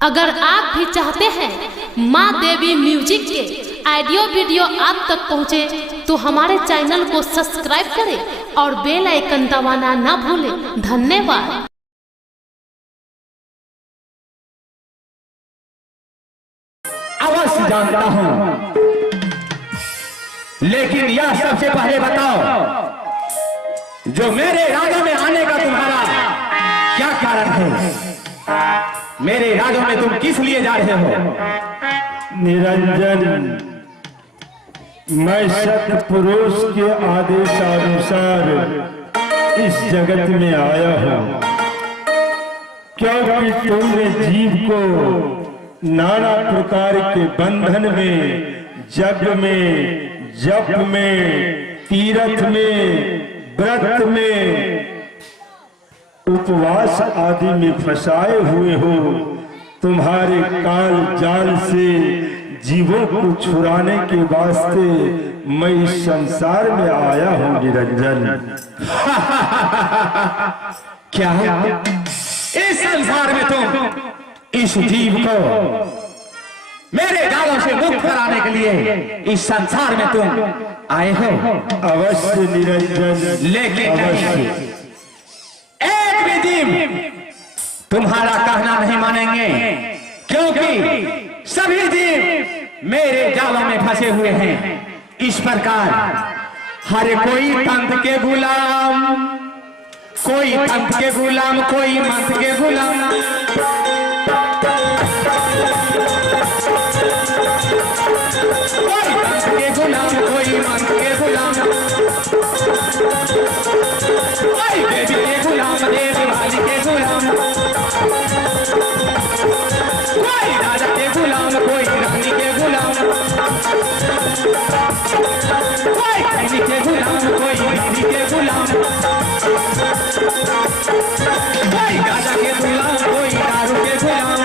अगर आप भी चाहते हैं माँ देवी म्यूजिक के ऑडियो वीडियो आप तक पहुँचे तो हमारे चैनल को सब्सक्राइब करें और बेल आइकन दबाना ना भूलें। धन्यवाद। अवश्य जानता हूं, लेकिन यह सबसे पहले बताओ, जो मेरे राजा में आने का तुम्हारा क्या कारण है? मेरे राजा में तुम किस लिए जा रहे हो? निरंजन, मैं सतपुरुष के आदेशानुसार इस जगत में आया हूँ, क्योंकि तुमने जीव को नाना प्रकार के बंधन में, जग में, जप में, तीर्थ में, व्रत में, उपवास आदि में फंसाए हुए हो। तुम्हारे काल जाल से जीवों को छुड़ाने के वास्ते मैं इस संसार में आया हूँ निरंजन। क्या इस संसार में तुम इस जीव को मेरे जालों से मुक्त कराने के लिए इस संसार में तुम आए हो? अवश्य निरंजन, लेकिन अवश्य एक भी जीव तुम्हारा कहना नहीं मानेंगे, क्योंकि सभी जीव मेरे जालों में फंसे हुए हैं। इस प्रकार हर कोई तंत्र के गुलाम, कोई तंत्र के गुलाम, कोई मंत्र के गुलाम, कोई तंत्र के गुलाम, कोई मंत्र के गुलाम, कोई देवी के गुलाम, देवी वाली के गुलाम, कोई राजा के गुलाम, कोई रानी के गुलाम, कोई रानी के गुलाम, कोई बीवी के गुलाम, कोई गाजा के गुलाम, कोई दारू के गुलाम।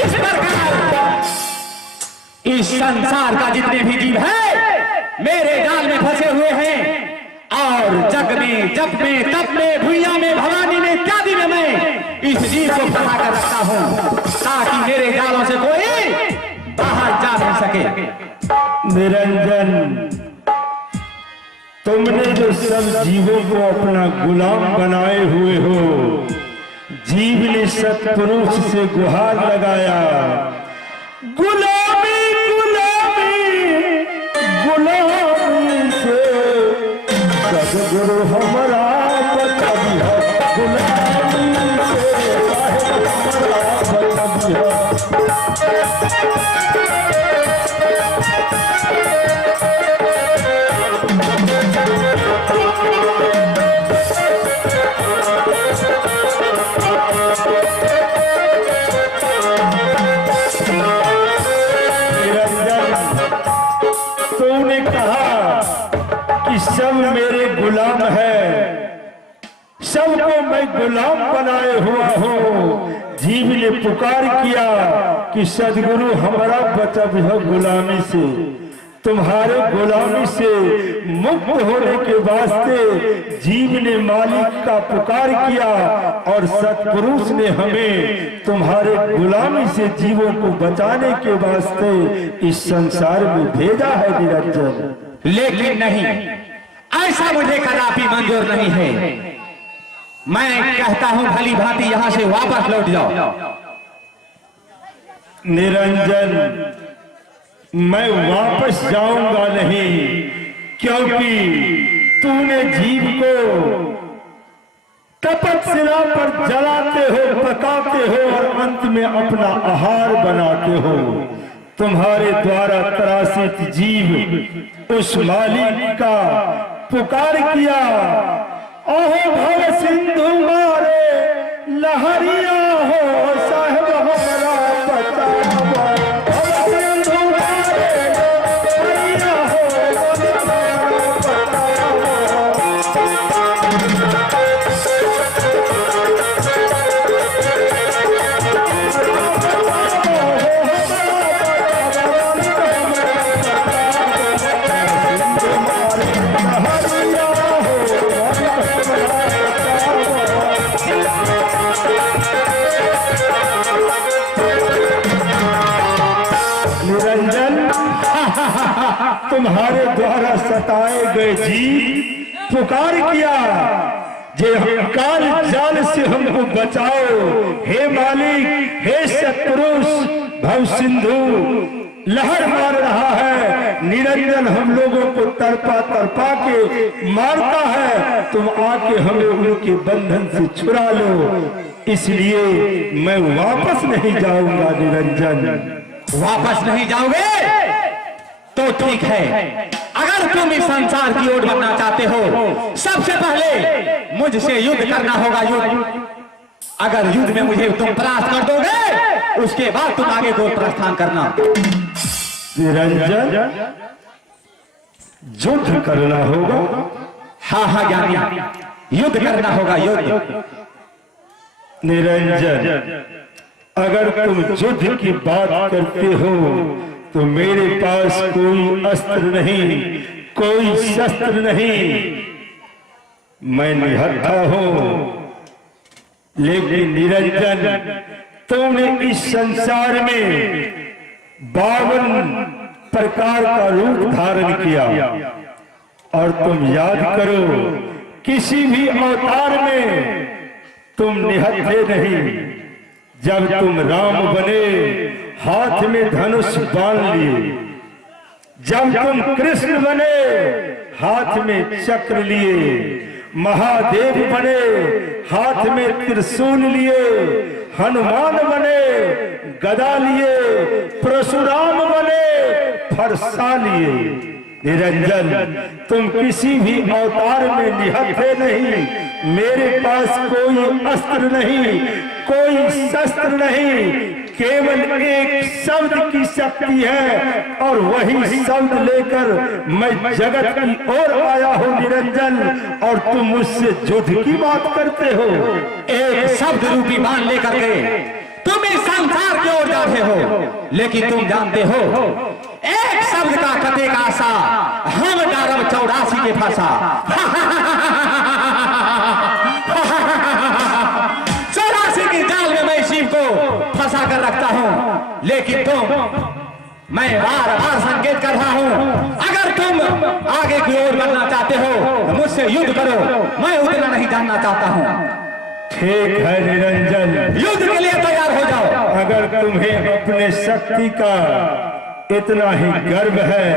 इस प्रकार इस संसार का जितने भी जीव है मेरे जाल में फंसे हुए हैं, और जग में, जप में, तप में, भुइया में, भवानी में, इत्यादि में मैं इस जीव को फंसा कर रखता हूं, ताकि मेरे जालों से कोई बाहर जा नहीं सके। निरंजन, तुमने जो सब जीवों को अपना गुलाम बनाए हुए हो, जीव ने सतपुरुष से गुहार लगाया, गुलामी गुलामी गुलामी से सदगुरु हमारा बतबिया, गुलामी से हमारा बतबिया। सब मेरे गुलाम है, सबको मैं गुलाम बनाए हुआ हूँ। जीव ने पुकार किया कि सदगुरु हमारा बचाव है गुलामी से, तुम्हारे गुलामी से मुक्त होने के वास्ते जीव ने मालिक का पुकार किया, और सतपुरुष ने हमें तुम्हारे गुलामी से जीवों को बचाने के वास्ते इस संसार में भेजा है निरंजन। लेकिन नहीं, ऐसा मुझे कदापि मंजूर नहीं है। मैं कहता हूं भली भांति यहां से वापस लौट जाओ। निरंजन, मैं वापस जाऊंगा नहीं, क्योंकि तूने जीव को तपस्या पर जलाते हो, पकाते हो और अंत में अपना आहार बनाते हो। तुम्हारे द्वारा त्रासित जीव उस मालिक का पुकार किया, ओहो भव सिंधु मारे लहरिया हो साहब हमारा बतावा, भव सिंधु मारे लहरिया हो बतावा। तुम्हारे द्वारा सताए गए जीव पुकार किया, जे काल जाल से हमको बचाओ। हे मालिक, हे सत्पुरुष, भव सिंधु लहर मार रहा है, निरंजन हम लोगों को तड़पा तड़पा के मारता है, तुम आके हमें उनके बंधन से छुड़ा लो। इसलिए मैं वापस नहीं जाऊंगा निरंजन। वापस नहीं जाओगे तो ठीक है। अगर तुम इस संसार की ओर बढ़ना चाहते हो, सबसे पहले मुझसे युद्ध करना होगा। युद्ध, अगर युद्ध में मुझे तुम परास्त कर दोगे, उसके बाद तुम आगे को प्रस्थान करना। निरंजन, युद्ध करना होगा? हाँ हाँ ज्ञानी, युद्ध करना होगा। युद्ध। निरंजन, अगर तुम युद्ध की बात करते हो तो मेरे पास कोई अस्त्र नहीं, कोई शस्त्र नहीं, मैं निहत्था हूं। लेकिन निरंजन, तुमने इस संसार में 52 प्रकार का रूप धारण किया, और तुम याद करो, किसी भी अवतार में तुम निहत्थे नहीं। जब तुम राम बने, हाथ में धनुष बांध लिए। जब तुम कृष्ण बने, हाथ में चक्र लिए। महादेव बने, हाथ में त्रिशूल लिए। हनुमान बने, गदा लिए। परशुराम बने, फरसा लिए। निरंजन, तुम किसी भी अवतार में निहत्थे नहीं। मेरे पास कोई अस्त्र नहीं, कोई शस्त्र नहीं, केवल एक शब्द की शक्ति है, और वही शब्द लेकर मैं जगत की ओर आया हूँ निरंजन, और तुम मुझसे युद्ध की बात करते हो। एक शब्द रूपी बाण लेकर के तुम इस संसार की ओर जा रहे हो, लेकिन तुम जानते हो, एक शब्द का कते का आशा, हम डारब 84 के फंसा। 84 की जाल में मैं शिव को फंसा कर रखता हूं, लेकिन मैं बार बार संकेत कर रहा हूं, अगर तुम आगे की ओर बढ़ना चाहते हो, मुझसे युद्ध करो, मैं उतना नहीं जानना चाहता हूं। ठीक है निरंजन, युद्ध के लिए तैयार हो जाओ। अगर तुम्हें अपने शक्ति का इतना ही गर्व है,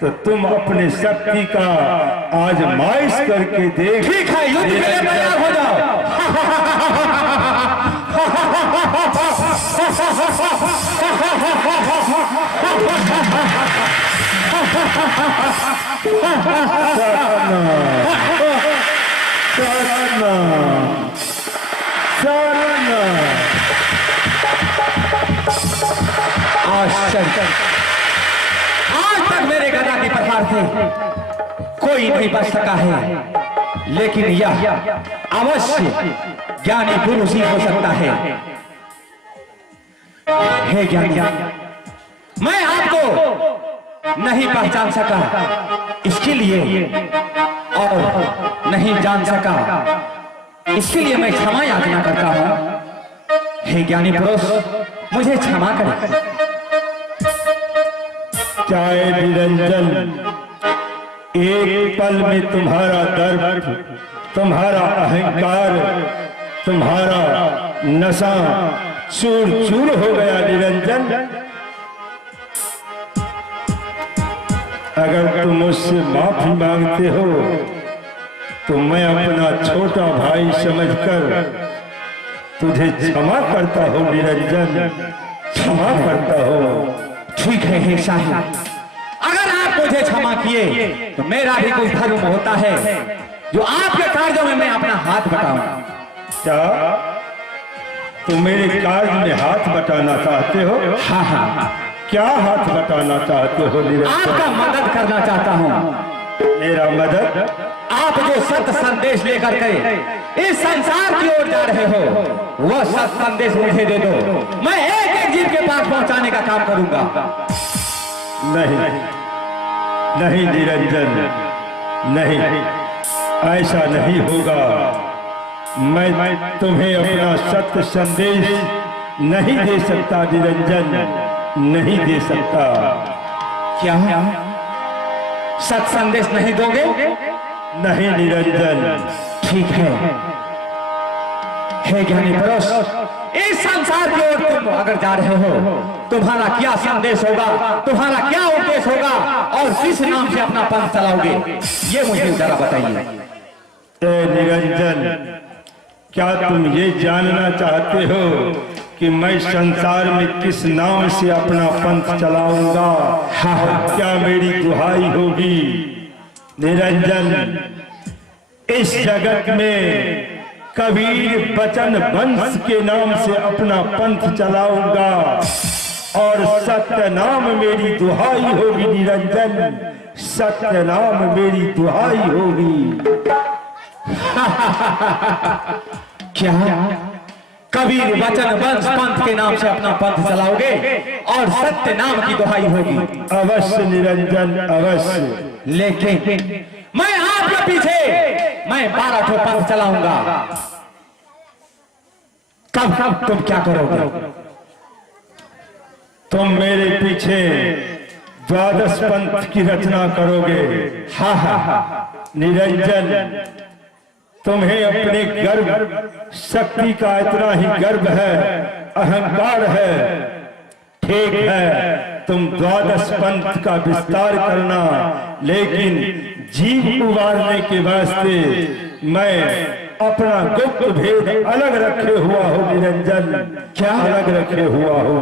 तो तुम अपने शक्ति का आजमाइश करके देख। ठीक है, युद्ध के लिए तैयार हो जाओ। आश्चर्य, आज तक मेरे गदा की प्रहार से कोई नहीं बच सका है, लेकिन यह अवश्य ज्ञानी पुरुष ही हो सकता है। हे ज्ञानी, मैं आपको नहीं पहचान सका, इसके लिए और नहीं जान सका, इसके लिए मैं क्षमा याचना करता हूं। हे ज्ञानी पुरुष, मुझे क्षमा करें। चाहे निरंजन, एक पल में तुम्हारा दर्प, तुम्हारा अहंकार, तुम्हारा नशा चूर चूर हो गया निरंजन। अगर तुम मुझसे माफी मांगते हो, तो मैं अपना छोटा भाई समझकर तुझे क्षमा करता हूँ निरंजन, क्षमा करता हूँ। ठीक है हे शाही, अगर आप मुझे क्षमा किए तो मेरा भी कुछ धर्म होता है, जो आपके कार्यों में मैं अपना हाथ बटाऊं। क्या तुम मेरे कार्य में हाथ बटाना चाहते हो? हाँ हाँ। क्या हाथ बटाना चाहते हो निरंजन? आपका मदद करना चाहता हूँ। मेरा मदद? आप जो सत्य संदेश लेकर के इस संसार की ओर जा रहे हो, वह सत्य संदेश मुझे दे दो, मैं एक एक जीव के पास पहुंचाने का काम करूंगा। नहीं नहीं निरंजन, नहीं, ऐसा नहीं होगा। मैं तुम्हें अपना सत्य संदेश नहीं दे सकता निरंजन, नहीं दे सकता। क्या सत संदेश नहीं दोगे? नहीं निरंजन। ठीक है। हे ज्ञानी पुरुष, इस संसार की ओर तुम अगर जा रहे हो, तुम्हारा क्या संदेश होगा, तुम्हारा क्या उद्देश्य होगा और किस नाम से अपना पंथ चलाओगे, ये मुझे जरा बताइए। निरंजन, क्या तुम ये जानना चाहते हो कि मैं संसार में किस नाम से अपना पंथ चलाऊंगा? और क्या मेरी दुहाई होगी? निरंजन, इस जगत में कबीर बचन वंश के नाम से अपना पंथ चलाऊंगा और सत्य नाम मेरी दुहाई होगी। निरंजन, सत्य नाम मेरी दुहाई होगी। क्या कबीर वचन वंश पंथ के नाम से अपना पंथ चलाओगे और सत्य नाम की दुहाई होगी? अवश्य निरंजन, अवश्य। लेकिन मैं आपके पीछे मैं 12 ठो पंथ चलाऊंगा। कब तुम क्या करोगे? तुम मेरे पीछे 12 पंथ की रचना करोगे। हाँ हाँ निरंजन, तुम्हें अपने गर्व शक्ति का इतना ही गर्व है, अहंकार है। ठीक है, तुम 12 पंथ का विस्तार करना, लेकिन जीव उबारने के वास्ते मैं अपना गुप्त भेद अलग रखे हुआ हूँ। निरंजन, क्या अलग रखे हुआ हूँ?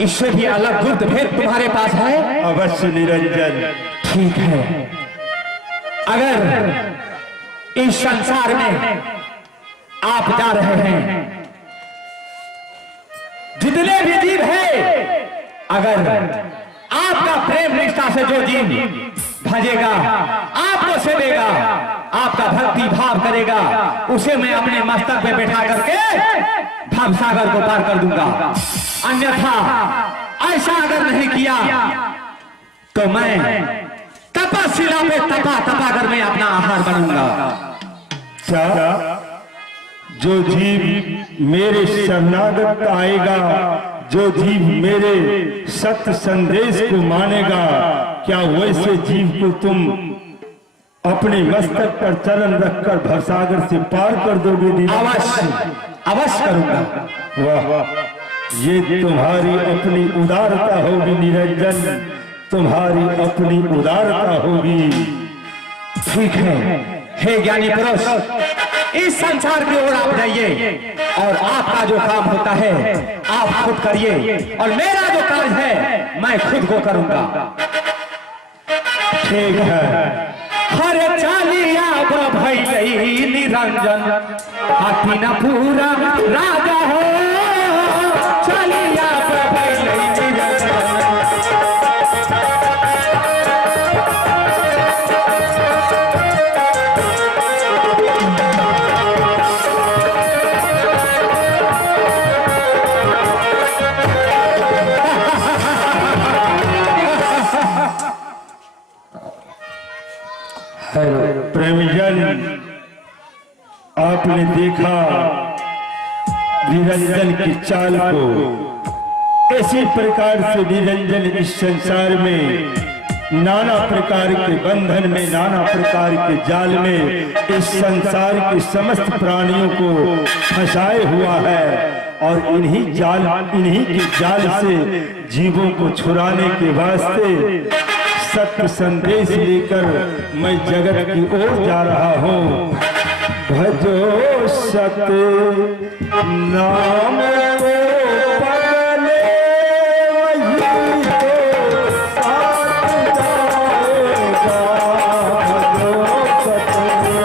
इससे भी अलग गुप्त भेद तुम्हारे पास है? अवश्य निरंजन। ठीक है। अगर इस संसार में आप जा रहे हैं, जितने भी जीव है, अगर आपका प्रेम निष्ठा से जो जीव भजेगा, आपको सेवेगा, आपका भक्ति भाव करेगा, उसे मैं अपने मस्तक पे बैठा करके भव सागर को पार कर दूंगा। अन्यथा ऐसा अगर नहीं किया तो मैं तपस्विला पे तपा कर मैं अपना आहार बनूंगा। क्या जो जीव मेरे शरणागत आएगा, जो जीव मेरे सत्य संदेश को मानेगा, क्या वैसे जीव को तुम अपने मस्तक पर चरण रखकर भवसागर से पार कर दोगे? अवश्य अवश्य करूंगा। वाह वाह, ये तुम्हारी अपनी उदारता होगी निरंजन, तुम्हारी अपनी उदारता होगी। ठीक है। हे ज्ञानी पुरुष, इस संसार की ओर आप जाइए और आपका जो काम होता है आप खुद करिए और मेरा जो कार्य है मैं खुद को करूंगा। ठीक है। हरे चालिया भई निरंजन, हाथी न पूरा राजा हो, चालिया भई निरंजन। प्रेमीजन, आपने देखा निरंजन की चाल को। इसी प्रकार से निरंजन इस संसार में नाना प्रकार के बंधन में, नाना प्रकार के जाल में इस संसार के समस्त प्राणियों को फंसाए हुआ है और इन्हीं के जाल से जीवों को छुड़ाने के वास्ते सत्य संदेश लेकर मैं जगत की ओर जा रहा हूँ। भजो सत्य नाम को पगले, वही तो साथ जाएगा। भजो सत्य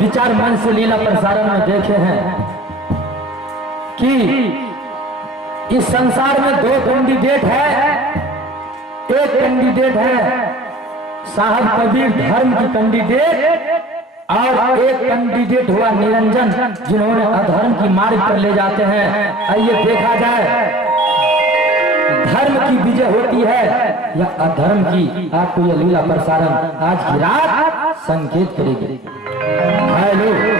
विचार मंच से लीला प्रसारण में देखे हैं कि इस संसार में 2 कैंडिडेट है। एक कैंडिडेट है साहब कबीर धर्म की कैंडिडेट, और एक कैंडिडेट हुआ निरंजन, जिन्होंने अधर्म की मार्ग पर ले जाते हैं। आइए देखा जाए धर्म की विजय होती है या अधर्म की। आपको यह लीला प्रसारण आज की रात संकेत करेगी। हेलो।